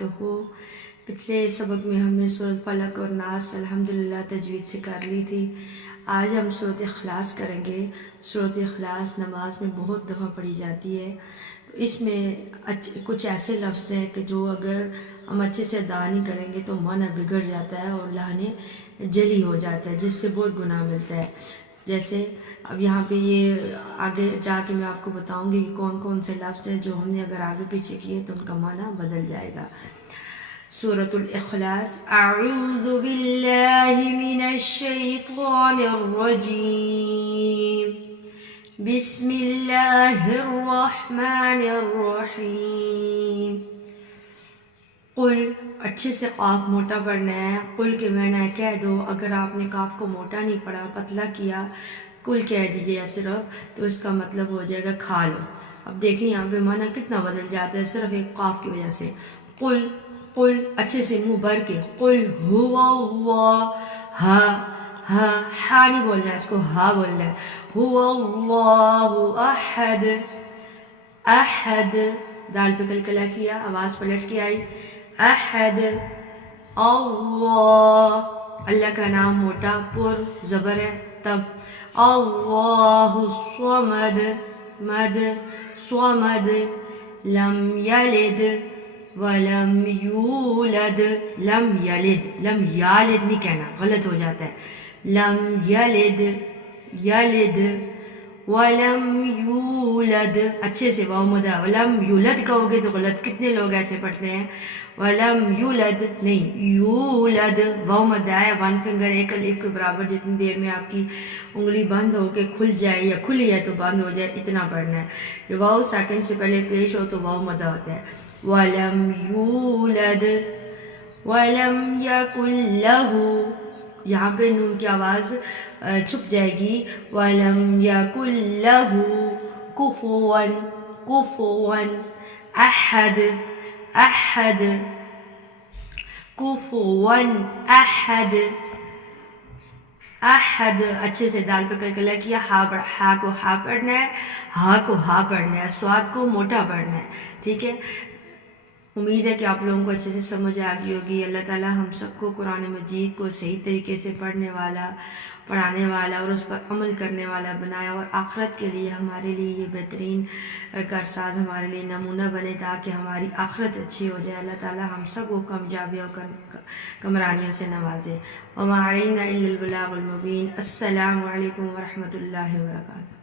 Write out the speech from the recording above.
وبرکاتہ۔ پچھلے سبق میں ہم نے سورۃ فلق اور ناس الحمدللہ تجوید سے کر لی تھی۔ آج ہم سورۃ اخلاص کریں گے۔ سورۃ اخلاص نماز میں بہت دفعہ پڑھی جاتی ہے۔ اس میں کچھ ایسے لفظ ہیں کہ جو اگر ہم اچھے سے ادا نہیں کریں گے تو معنی بگڑ جاتا ہے اور لہنے جلی ہو جاتا ہے، جس سے بہت گناہ ملتا ہے۔ جیسے اب یہاں پہ یہ آگے جا کے میں آپ کو بتاؤں گی کہ کون کون سے لفظ ہیں جو ہم نے اگر آگے پیچھے کیے تو ان کا معنی بدل جائے گا۔ سورۃ الاخلاص۔ اعوذ باللہ من الشیطان الرجیم، بسم اللہ الرحمن الرحیم۔ قل، اچھے سے قاف موٹا پڑھنا ہے۔ قل کے معنی کہہ دو۔ اگر آپ نے قاف کو موٹا نہیں پڑھا، پتلا کیا، قل کہہ دیجیے صرف، تو اس کا مطلب ہو جائے گا کھا لو۔ اب دیکھیں یہاں پہ معنی کتنا بدل جاتا ہے صرف ایک قاف کی وجہ سے۔ قل، قل اچھے سے منہ بھر کے، قل هو اللہ، ہا نہیں بولنا ہے، اس کو ہا بولنا ہے۔ هو اللہ احد، احد، دال پہ کلکلا کیا، آواز پلٹ کے آئی، احد، اللہ، اللہ کا نام موٹا پر زبر ہے تب، اللہ الصمد، مد، صمد، لم یلد ولم یولد، لم یلد، لم یالد نہیں کہنا، غلط ہو جاتا ہے، لم یلد، یلد، ولم یولد، اچھے سے واو مدہ، ولم یولد کہو گے تو غلط، کتنے لوگ ایسے پڑھتے ہیں، ولم یولد نہیں، یولد، واو مدہ ہے، ون فنگر ایک الف کے برابر، جتنی دیر میں آپ کی انگلی بند ہو کے کھل جائے یا کھلی ہے تو بند ہو جائے، اتنا پڑھنا ہے۔ یہ واو سیکنڈ سے پہلے پیش ہو تو واو مدہ ہوتا ہے۔ وَلَمْ يُولَدْ وَلَمْ يَكُنْ لَهُ، یہاں پہ نون کی آواز چھپ جائے گی، وَلَمْ يَكُنْ لَهُ كُفُوًا، كُفُوًا أَحَدٌ، أَحَدٌ، كُفُوًا أَحَدٌ، احد، اچھے سے دال پہ کلکلا کیا، ہا کو ہا پڑھنا ہے، ہا کو ہا پڑھنا ہے، سواد کو موٹا پڑھنا ہے، ٹھیک ہے۔ امید ہے کہ آپ لوگوں کو اچھے سے سمجھ آ گئی ہوگی۔ اللہ تعالیٰ ہم سب کو قرآن مجید کو صحیح طریقے سے پڑھنے والا، پڑھانے والا اور اس پر عمل کرنے والا بنایا، اور آخرت کے لیے ہمارے لیے یہ بہترین کارساز ہمارے لیے نمونہ بنے تاکہ ہماری آخرت اچھی ہو جائے۔ اللہ تعالیٰ ہم سب کو کامیابیوں کمرانیوں سے نوازے۔ وما علینا الا البلاغ المبین۔ السلام علیکم ورحمۃ اللہ وبرکاتہ۔